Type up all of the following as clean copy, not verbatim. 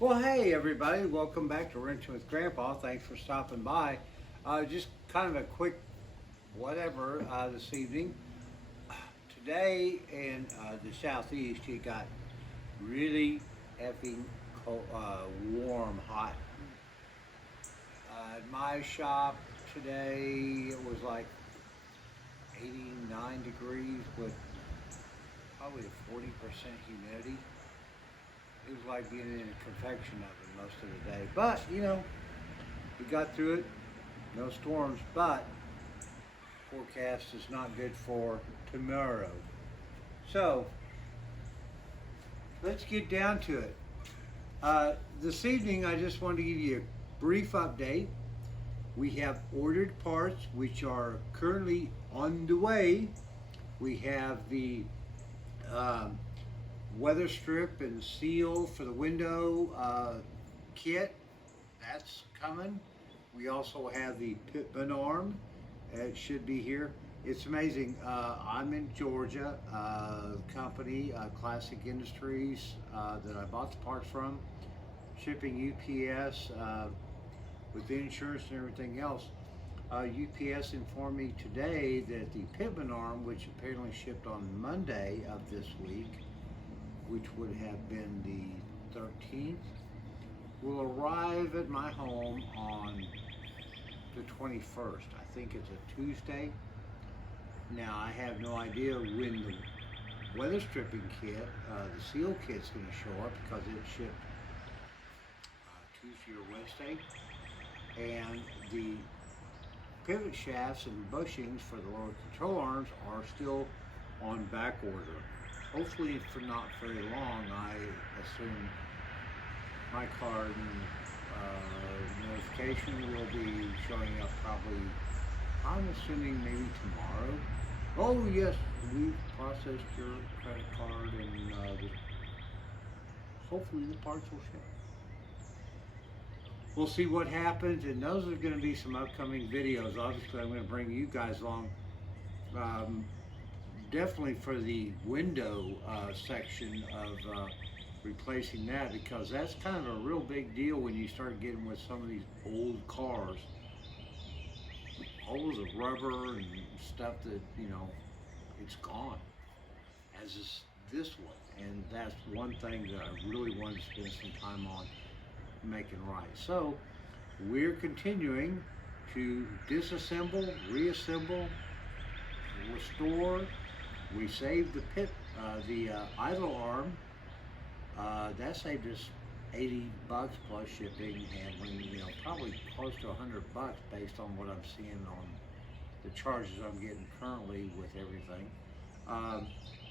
Well, hey everybody, welcome back to Wrenching with Grandpa. Thanks for stopping by. Just kind of a quick whatever this evening. Today in the southeast, it got really effing cold, warm, hot. At my shop today, it was like 89 degrees with probably a 40% humidity. It was like being in a confection oven most of the day. But, we got through it. No storms, but forecast is not good for tomorrow. So, let's get down to it. This evening, I just wanted to give you a brief update. We have ordered parts which are currently on the way. We have the weather strip and seal for the window kit. That's coming. We also have the pitman arm. It should be here. It's amazing. I'm in Georgia. Company Classic Industries that I bought the parts from. Shipping UPS with insurance and everything else. UPS informed me today that the pitman arm, which apparently shipped on Monday of this week, which would have been the 13th, will arrive at my home on the 21st. I think it's a Tuesday. Now, I have no idea when the weather stripping kit, the seal kit's going to show up because it shipped Tuesday or Wednesday. And the pivot shafts and bushings for the lower control arms are still on back order. Hopefully for not very long. I assume my card and notification will be showing up probably, I'm assuming maybe tomorrow. Oh yes, we've processed your credit card and hopefully the parts will ship. We'll see what happens, and those are going to be some upcoming videos. Obviously, I'm going to bring you guys along. Definitely for the window section of replacing that, because that's kind of a real big deal when you start getting with some of these old cars. Holes of rubber and stuff that, it's gone, as is this one. And that's one thing that I really wanted to spend some time on making right. So we're continuing to disassemble, reassemble, restore. We saved the idle arm. That saved us $80 plus shipping, handling, probably close to $100 based on what I'm seeing on the charges I'm getting currently with everything.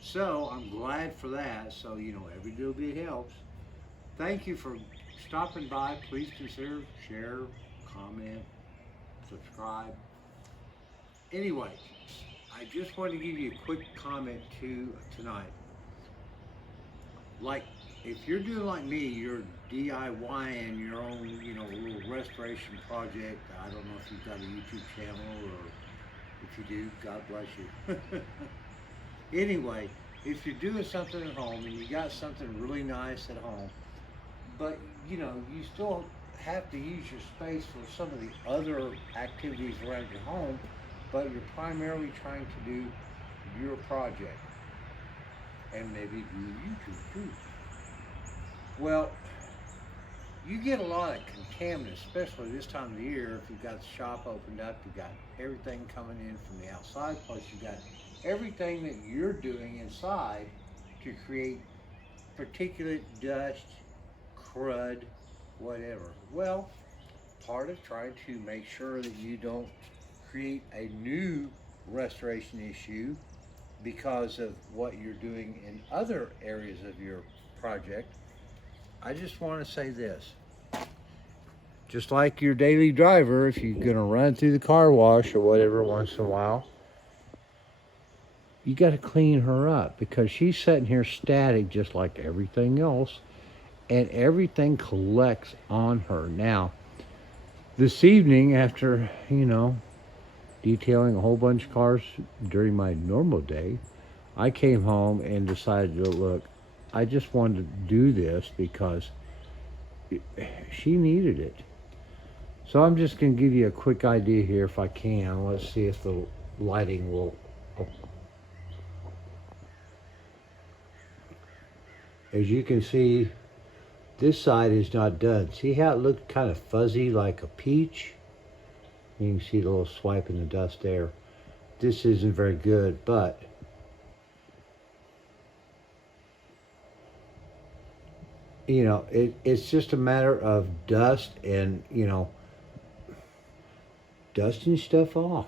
So I'm glad for that. So, every little bit helps. Thank you for stopping by. Please consider, share, comment, subscribe. Anyway, I just want to give you a quick comment tonight. Like, if you're doing like me, you're DIYing your own, little restoration project. I don't know if you've got a YouTube channel, or if you do, God bless you. Anyway, if you're doing something at home and you got something really nice at home, but you still have to use your space for some of the other activities around your home, but you're primarily trying to do your project and maybe do YouTube too. Well, you get a lot of contaminants, especially this time of the year. If you've got the shop opened up, you've got everything coming in from the outside, plus you've got everything that you're doing inside to create particulate, dust, crud, whatever. Well, part of trying to make sure that you don't create a new restoration issue because of what you're doing in other areas of your project, I just want to say this. Just like your daily driver, if you're going to run through the car wash or whatever once in a while, you got to clean her up, because she's sitting here static just like everything else, and everything collects on her. Now, this evening, after, detailing a whole bunch of cars during my normal day, I came home and decided to look, I just wanted to do this because she needed it. So I'm just going to give you a quick idea here if I can. Let's see if the lighting will. As you can see, this side is not done. See how it looked kind of fuzzy like a peach? You can see the little swipe in the dust there. This isn't very good, but you know, it's just a matter of dust and, you know, dusting stuff off.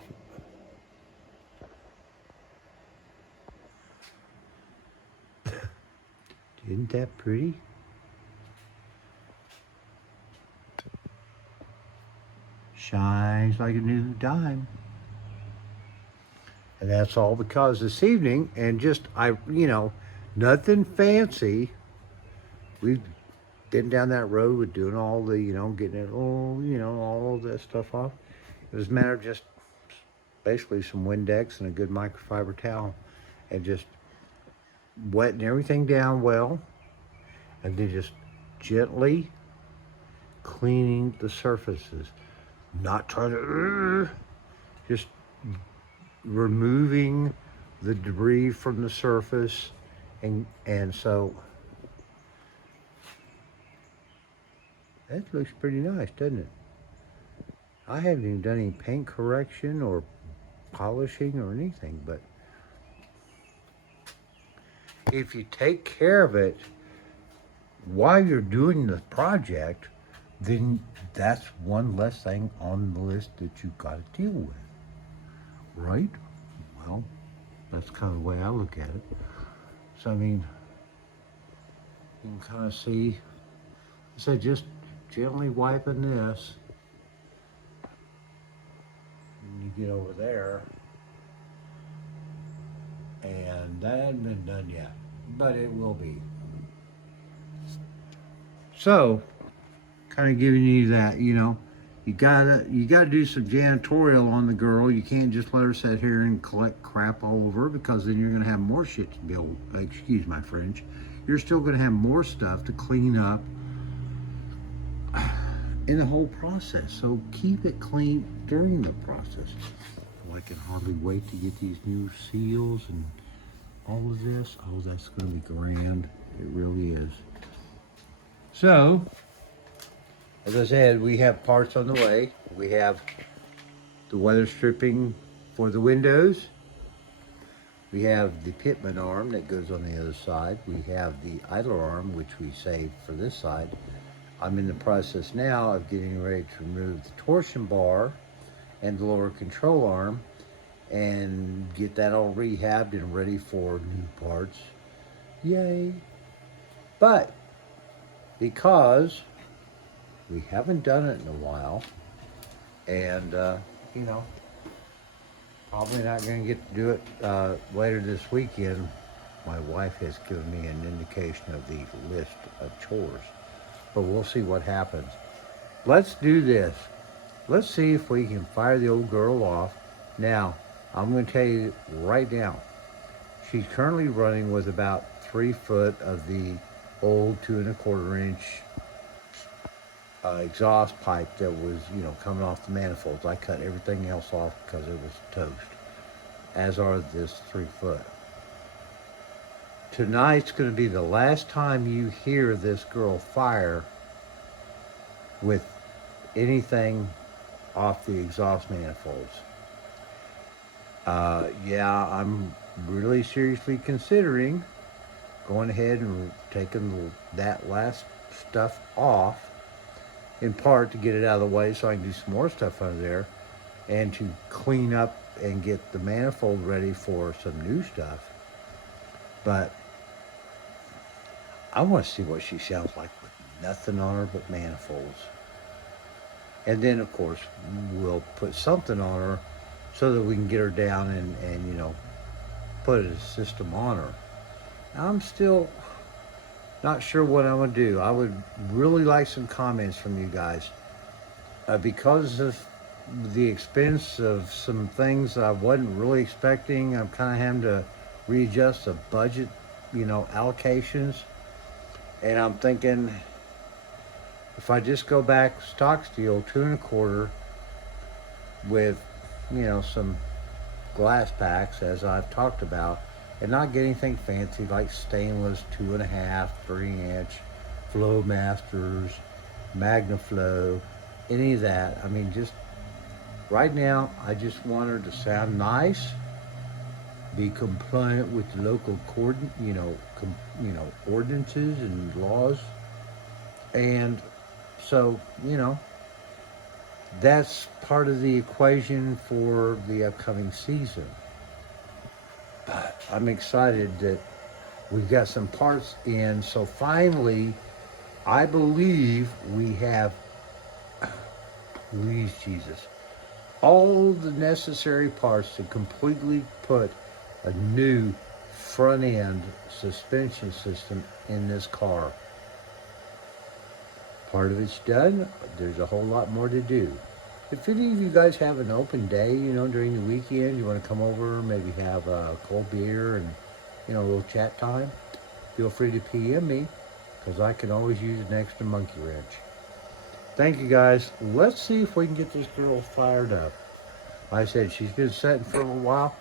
Isn't that pretty? Shines like a new dime. And that's all because this evening, and just, you know, nothing fancy. We've been down that road with doing all the, you know, getting it all, you know, all that stuff off. It was a matter of just basically some Windex and a good microfiber towel and just wetting everything down well, and then just gently cleaning the surfaces. Not trying to, just removing the debris from the surface, and so that looks pretty nice, doesn't it? I haven't even done any paint correction or polishing or anything, but if you take care of it while you're doing the project, then that's one less thing on the list that you've got to deal with, right? Well, that's kind of the way I look at it. So, I mean, you can kind of see, so just gently wiping this, and you get over there, and that hasn't been done yet, but it will be. So, kind of giving you that, you know, you gotta do some janitorial on the girl. You can't just let her sit here and collect crap all over, because then you're gonna have more shit to build. Excuse my French. You're still gonna have more stuff to clean up in the whole process. So keep it clean during the process. Well, I can hardly wait to get these new seals and all of this. Oh, that's gonna be grand. It really is. So, as I said, we have parts on the way. We have the weather stripping for the windows. We have the pitman arm that goes on the other side. We have the idler arm, which we saved for this side. I'm in the process now of getting ready to remove the torsion bar and the lower control arm and get that all rehabbed and ready for new parts. Yay! But because we haven't done it in a while, and you know, probably not going to get to do it later this weekend. My wife has given me an indication of the list of chores, but we'll see what happens. Let's do this. Let's see if we can fire the old girl off. Now, I'm going to tell you right now, she's currently running with about 3 foot of the old 2 1/4 inch exhaust pipe that was, you know, coming off the manifolds. I cut everything else off because it was toast, as are this 3 foot. Tonight's going to be the last time you hear this girl fire with anything off the exhaust manifolds. Yeah, I'm really seriously considering going ahead and taking that last stuff off, in part to get it out of the way so I can do some more stuff under there, and to clean up and get the manifold ready for some new stuff. But I want to see what she sounds like with nothing on her but manifolds. And then, of course, we'll put something on her so that we can get her down and you know, put a system on her. I'm still not sure what I'm going to do. I would really like some comments from you guys. Because of the expense of some things that I wasn't really expecting, I'm kind of having to readjust the budget, you know, allocations. And I'm thinking, If I just go back stock steel, 2 1/4 with, some glass packs, as I've talked about, and not get anything fancy like stainless 2.5, 3-inch, Flow Masters, MagnaFlow, any of that. I mean, just right now, I just want her to sound nice, be compliant with the local ordinances and laws, and so that's part of the equation for the upcoming season. But I'm excited that we've got some parts in. So finally, I believe we have, please Jesus, all the necessary parts to completely put a new front end suspension system in this car. Part of it's done. There's a whole lot more to do. If any of you guys have an open day, during the weekend, you want to come over, maybe have a cold beer and, a little chat time, feel free to PM me, because I can always use an extra monkey wrench. Thank you, guys. Let's see if we can get this girl fired up. Like I said, she's been sitting for a while.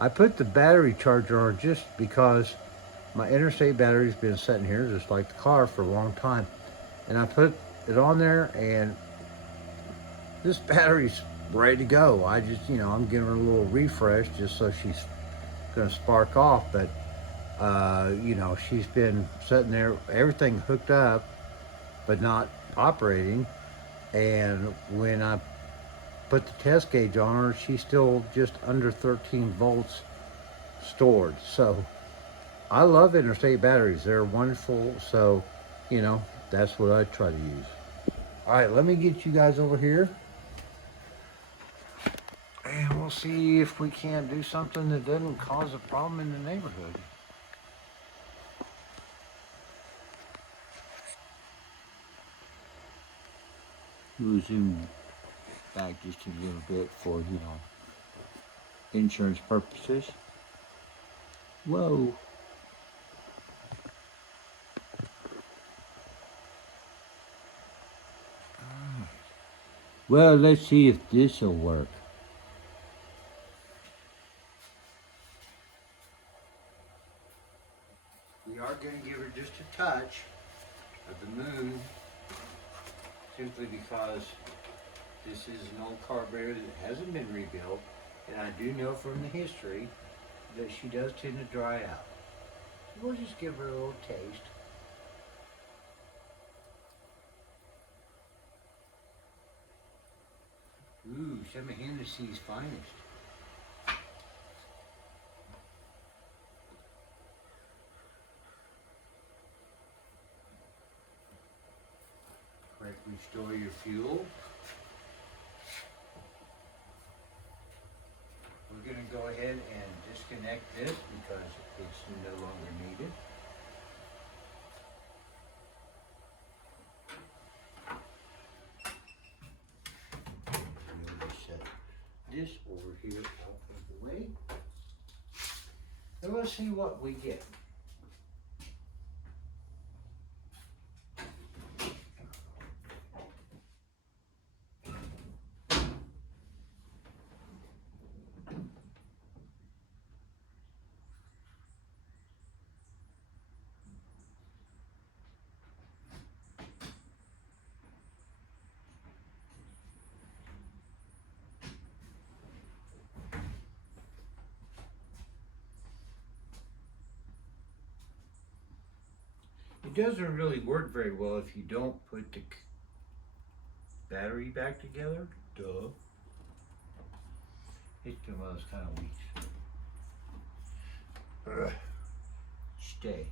I put the battery charger on just because my interstate battery's been sitting here, just like the car, for a long time. And I put it on there, and this battery's ready to go. I just, I'm giving her a little refresh just so she's gonna spark off. But, she's been sitting there, everything hooked up, but not operating. And when I put the test gauge on her, she's still just under 13 volts stored. So I love interstate batteries. They're wonderful. So, that's what I try to use. All right, let me get you guys over here, and we'll see if we can't do something that doesn't cause a problem in the neighborhood. We'll zoom back just a little bit for, insurance purposes. Whoa. Well, let's see if this will work. We are going to give her just a touch of the moon, simply because this is an old carburetor that hasn't been rebuilt, and I do know from the history that she does tend to dry out. So we'll just give her a little taste. Ooh, some of Hennessy's finest. Correctly store your fuel. We're going to go ahead and disconnect this because it's no longer needed. This over here out of the way. And let's see what we get. It doesn't really work very well if you don't put the battery back together. Duh. It's been one of those kind of weeks. Stay.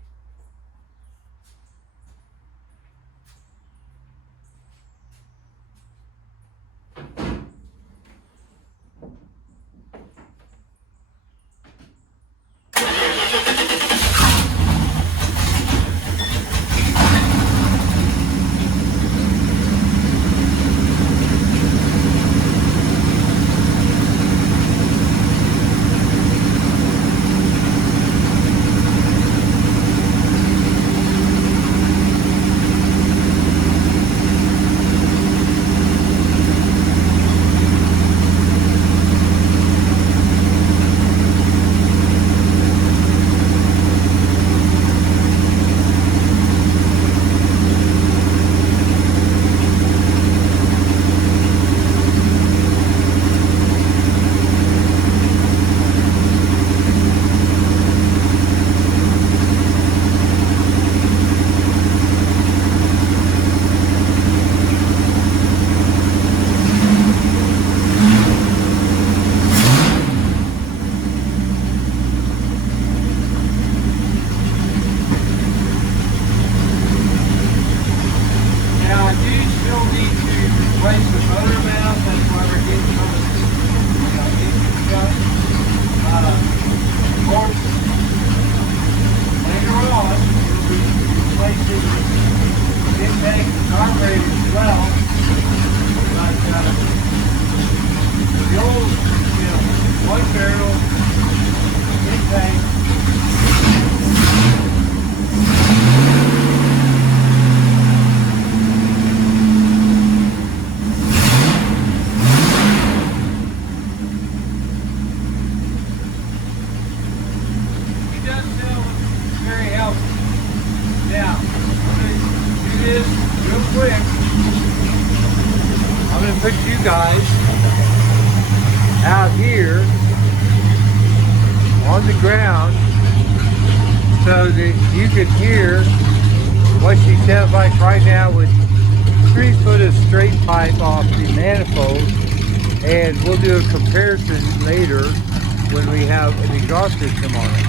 on the ground so that you can hear what she sounds like right now with 3 foot of straight pipe off the manifold, and we'll do a comparison later when we have an exhaust system on it.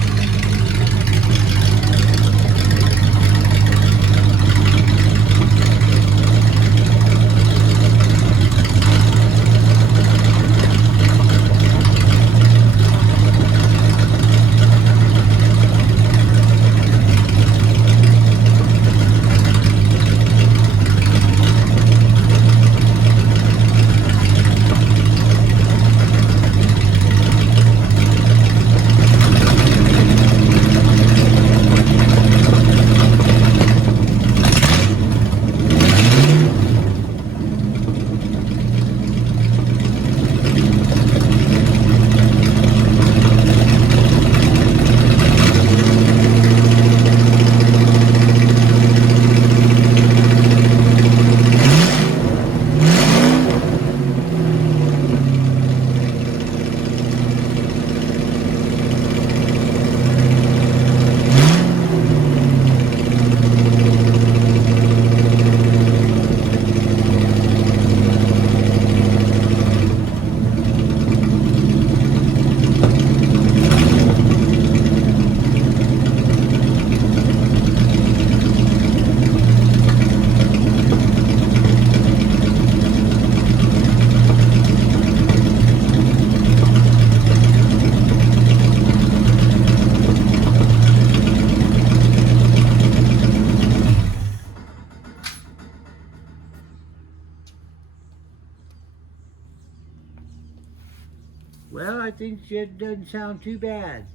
Well, I think it doesn't sound too bad.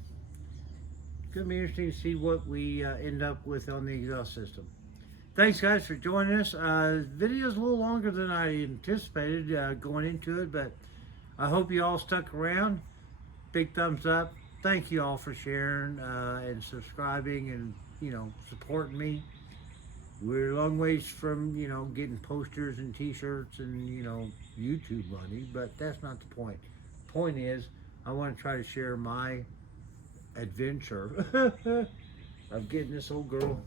It's going to be interesting to see what we end up with on the exhaust system. Thanks, guys, for joining us. Video's a little longer than I anticipated going into it, but I hope you all stuck around. Big thumbs up. Thank you all for sharing and subscribing and, supporting me. We're a long ways from, getting posters and t-shirts and, YouTube money, but that's not the point. Point is, I want to try to share my adventure of getting this old girl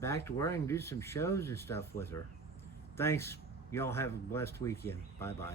back to where I can do some shows and stuff with her. Thanks. Y'all have a blessed weekend. Bye-bye.